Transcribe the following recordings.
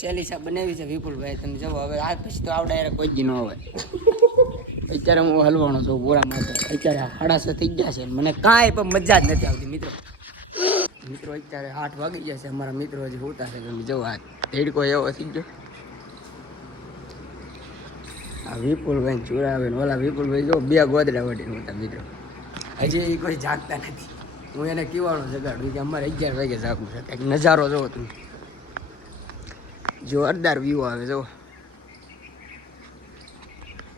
સેલી સા બનાવી છે વિપુલભાઈ, તમે જવો હવે આ પછી તો આવડે કોઈ જ ન હોય. અત્યારે હું હલવાનો છું પૂરા માટે. અત્યારે 6:30 થઈ ગયા છે, મને કાંઈ પણ મજા જ નથી આવતી મિત્રો. અત્યારે 8 વાગી ગયા છે, અમારા મિત્રો હજી હોતા છે. તમે જવો આ ધેડકો એવો થઈ ગયો. આ વિપુલભાઈ ચુરાવે ને ઓલા વિપુલભાઈ જો 2 ગોદડા વટીને હોતા મિત્રો. હજી કોઈ જાગતા નથી. હું એને કહેવાનું જગાડું કે અમારે 11 વાગે જાગવું છે. કંઈક નજારો જોવો તમે, જોરદાર વ્યૂ આવે જો.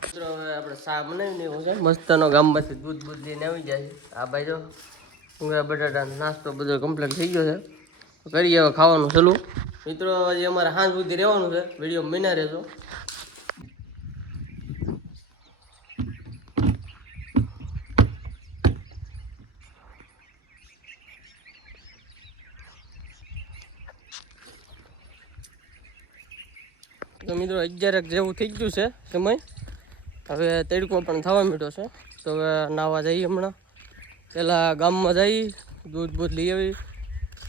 મિત્રો હવે આપણે શા બનાવીને એવું છે મસ્તનો ગામમાંથી દૂધ લઈને આવી જાય છે. આ ભાઈ જો ડુંગળા બટાટા નાસ્તો બધો કમ્પ્લીટ થઈ ગયો છે. કરીએ હવે ખાવાનું ચાલુ. મિત્રો હજી અમારે સાંજ સુધી રહેવાનું છે, વિડીયો બન્યા રહેજો. તો મિત્રો 11 જેવું થઈ ગયું છે સમય. હવે તડકો પણ થવા માંડ્યો છે, તો હવે નાવા જઈએ હમણાં. પહેલાં ગામમાં જઈ દૂધ લઈ આવી,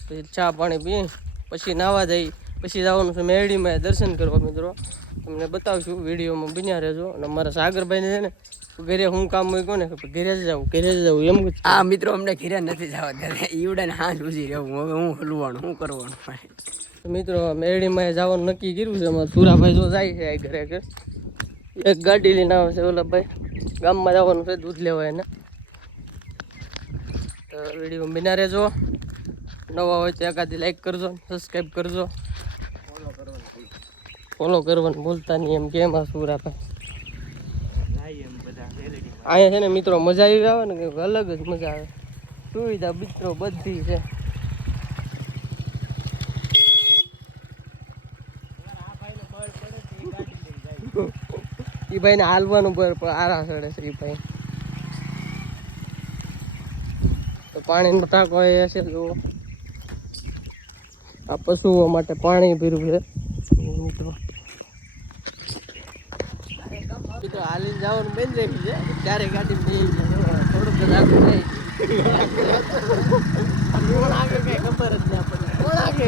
પછી ચા પાણી પી, પછી નાવા જઈ, પછી જવાનું છે મેરડીમાં દર્શન કરવા. મિત્રો તમને બતાવશું, વિડીયોમાં બન્યા રહેજો. અને અમારા સાગરભાઈને છે ને ઘરે હું કામ મૂક્યો ને ઘરે જ જાઉં એમ. આ મિત્રો અમને ઘરે નથી જવા દેતા, ઈવડાને હાથ ઉજી રહેવું. હવે હું હલવાનું શું કરવાનું. મિત્રો મેરડીમાં જવાનું નક્કી કર્યું છે. અમારે સુરાભાઈ જો જાય છે ઘરે ઘર, એક ગાડી લઈને આવે છે. ઓલા ભાઈ ગામમાં જવાનું છે દૂધ લેવા એને. તો વિડીયો બિના રહેજો. નવા હોય તો એકાદી લાઈક કરજો, સબસ્ક્રાઈબ કરજો, ફોલો કરવાનું ભૂલતા નહીં. એમ કેમ આ સુરાભાઈ અહીંયા છે ને મિત્રો મજા આવી આવે ને, કંઈક અલગ જ મજા આવે. સુવિધા મિત્રો બધી છે. એ ભાઈ ને હાલવાનું પર આરા ચડે છે. એ ભાઈ તો પાણીનો ટાંકો હશે. જો આ પશુઓ માટે પાણી પીરું છે મિત્રો. હાલીને જવાનું બંધ રહી છે, ત્યારે ગાડી થોડુંક જ આગળ જાય. કોણ આગળ કઈ ખબર જ નહીં આપણને. કોણ આગળ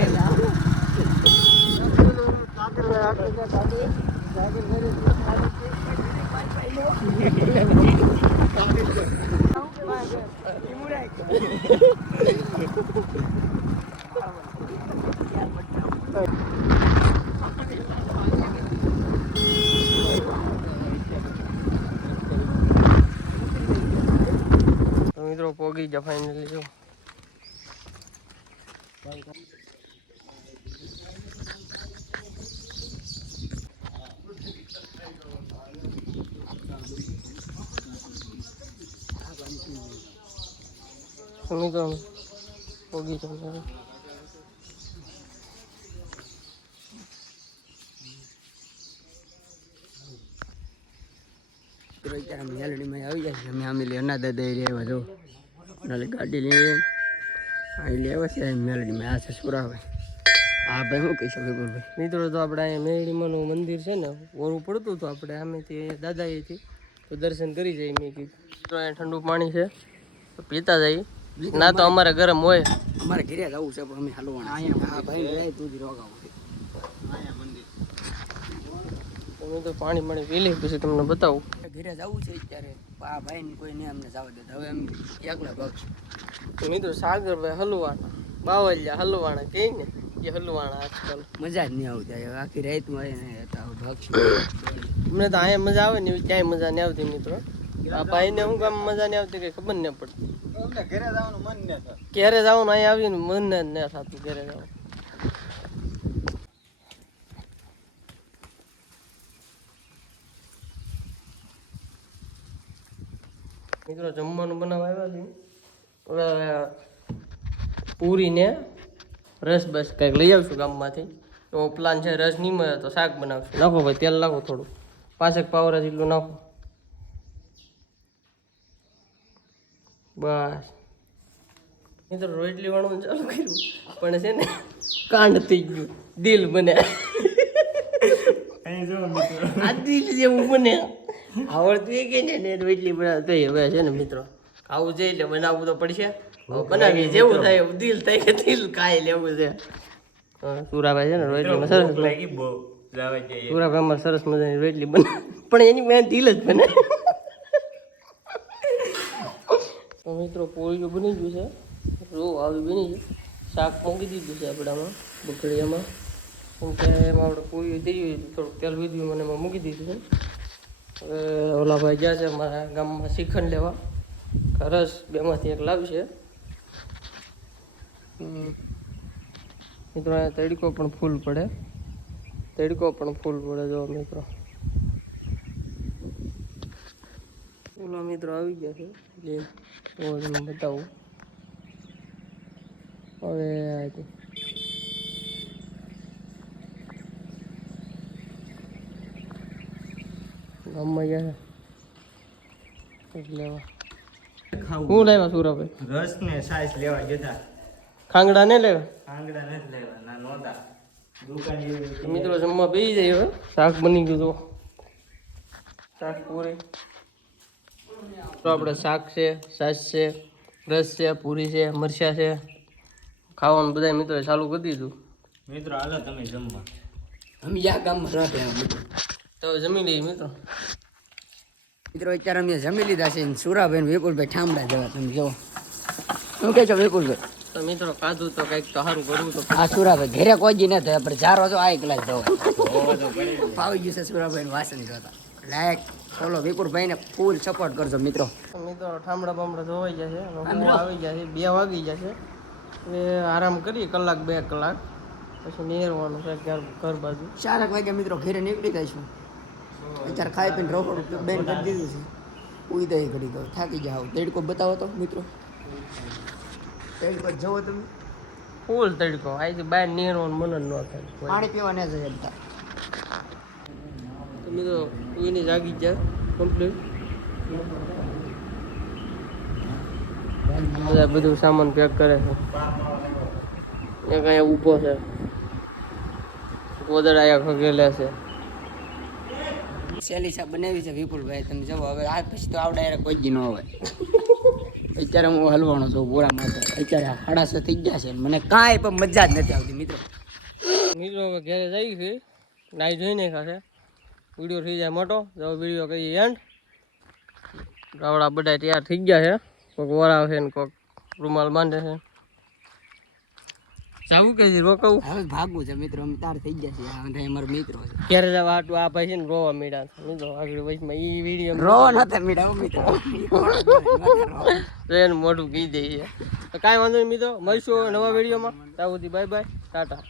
મિત્રો પોગી જા ફાઇનલી. જો મિત્રો પોગી જા. મેલડીમાં આવી જાય છે. અમે આમેલી અનાદા દઈ રહ્યા જો ગાડી લઈને અહીં લેવા છે મેલડીમાં. આ છે સુરાભાઈ. હા ભાઈ શું કહી શકો ભાઈ. મિત્રો તો આપણે અહીંયા મેલડીમાંનું મંદિર છે ને, ઓરું પડતું હતું. આપણે આમેથી દાદાએથી તો દર્શન કરી જઈએ. મેં કીધું તો અહીંયા ઠંડુ પાણી છે તો પીતા જઈએ. ના તો અમારે ગરમ હોય. અમારે ઘરે જવું છે પણ અમે હાલવાના. હા ભાઈ તું જ રોગાવું છે અમે તો પાણી પી લઈ, પછી તમને બતાવું. ઘરે જવું છે અત્યારે. આ ભાઈ ને કોઈ નહીં અમને જવા દેતા. હવે અમે એકલા ભાગશું. મિત્રો સાગરભાઈ હલવાણા, બાવલિયા હલવાણા કહે ને એ હલવાણા. આજકાલ મજા જ નહીં આવતી. આખી રાતમાં ભાગશું. અમને તો અહીંયા મજા આવે ને એવી ક્યાંય મજા નહીં આવતી મિત્રો. આ ભાઈને હું કામ મજા નહીં આવતી કઈ ખબર નહીં પડતી. ઘરે જવાનું મન ન થાય. ઘરે જવાનું અહીંયા આવીને મન જ ન થતું ઘરે જવાનું. મિત્રો જમવાનું બનાવવા આવ્યા છે. હવે પૂરી ને રસ બસ કંઈક લઈ આવશું ગામમાંથી. તો પ્લાન છે રસ નહીં મળે તો શાક બનાવશું. નાખો ભાઈ તેલ નાખો થોડું, 5 પાવરા જેટલું નાખો બસ. મિત્રો રોટલી વાળવાનું ચાલુ કર્યું પણ છે ને કાંડ થઈ ગયું. દિલ બને આ દિલ જેવું બને આવડતું એ કે ને રોટલી બનાવતો. હવે છે ને મિત્રો ખાવું છે એટલે બનાવવું તો પડશે. બનાવીએ જેવું થાય એવું. દિલ થાય કે દિલ કાંઈ લેવું છે. સુરાભાઈ છે ને રોટલીમાં સરસ સુરાભાઈ અમારે સરસ મજાની રોટલી બને પણ એની મેં દિલ જ બને. તો મિત્રો પોળીઓ બની ગયું છે, રો આવી બની છે, શાક મૂકી દીધું છે આપણે આમાં બકડીયામાં, કેમ કે એમાં આપણે પોળીઓ દીધી થોડુંક તેલ વીધું મને એમાં મૂકી દીધું છે. હવે ઓલા ભાઈ ગયા છે અમારા ગામમાં શ્રીખંડ લેવા, રસ બેમાંથી એક લાવશે. મિત્રો તડકો પણ ફૂલ પડે, જો મિત્રો. ઓલા મિત્રો આવી ગયા છે એટલે તમને બતાવું. હવે ગામમાં ગયા છે લેવા. શું લેવા સુરાભાઈ? રસ ને સાઈસ લેવા જતા. ખાંગડા ને લેવા? આંગળા નથી લેવા, ના નહોતા. દુકાન જેવી મિત્રો જમવા બેસી જાય. હવે શાક બની ગયું તો શાક પૂરી તો આપણે શાક છે, છાશ છે, રસ છે, પૂરી છે, મરચાં છે, ખાવાનું બધા મિત્રો ચાલુ કરી દીધું. મિત્રો હાલો તમે જમવા. અમે યા ગામમાં રહે તો જમી લઈએ મિત્રો. મિત્રો અત્યારે અમે જમી લીધા છે. સુરાભાઈ ને વિપુલભાઈ ઠામડા જવા. તમે જો શું કહે છો વિપુલભાઈ? તો મિત્રો ખાધું તો કંઈક તો સારું કરવું તો. આ સુરાભાઈ ઘેરે કોઈ જ ન થાય, પણ જારો જો આ એકલા જ ફાવી ગયું છે સુરાભાઈ નું વાસણ જોતા. લાયક બોલો વિપુલભાઈ ને ફૂલ સપોર્ટ કરજો મિત્રો. તો મિત્રો ઠામડા બામડા ધોવાઈ ગયા છે, આવી ગયા છે, 2 વાગી ગયા છે. એટલે આરામ કરીએ 1-2 કલાક પછી નેરવાનું છે ઘર બાજુ. 4 વાગ્યા મિત્રો ઘેરે નીકળી જઈશું. અત્યારે ખાઈ પીને રોકડ બેન કરી દીધું છે. ઉઈ દઈ ઘડી તો થાકી જાવ. તડકો બતાવો તો મિત્રો, તડકો જવો તમે. ફૂલ તડકો અહીંથી બહાર નેરવાનું મન જ ન થાય. પાણી પીવા ન જાય બધા. તો મિત્રો કોઈની જાગી જાય કમ્પ્લીટ. બધા બધું સામાન પેક કરે છે. એક અહીંયા ઊભો છે, ગોદડા અહીંયા ખગેલા છે. સહેલી સા બનાવી છે વિપુલભાઈ. તમે જવો હવે આ પછી તો આવડે કોઈ જ ન હોય. અત્યારે હું હલવાનો છું પૂરા માટે. અત્યારે 6:30 થઈ ગયા છે, મને કાંઈ પણ મજા જ નથી આવતી મિત્રો. મિત્રો હવે ઘરે જઈ છે, નાઈ જોઈને ખાશે. વિડીયો થઈ જાય મોટો, જો વિડીયો કહીએ એન્ડ. ગાવડા બધા તૈયાર થઈ ગયા છે, કોઈક વરાવ છે ને કોઈક રૂમાલ બાંધે છે. જાવું કે રોકાવું? હવે ભાગવું છે મિત્રો. અમે તાર થઈ ગયા છીએ. આ અમારા મિત્રો છે. ક્યારે જવા આટલું આ ભાઈ છે ને રોવા મીડા છે મિત્રો. આગળ વચમાં એ વિડીયો રોવા નતા મીડા મિત્રો. ટ્રેન મોઢું કહી દે છે. તો કાંઈ વાંધો નહીં મિત્રો, મળીશું નવા વિડીયોમાં. ત્યાં સુધી બાય બાય, ટાટા.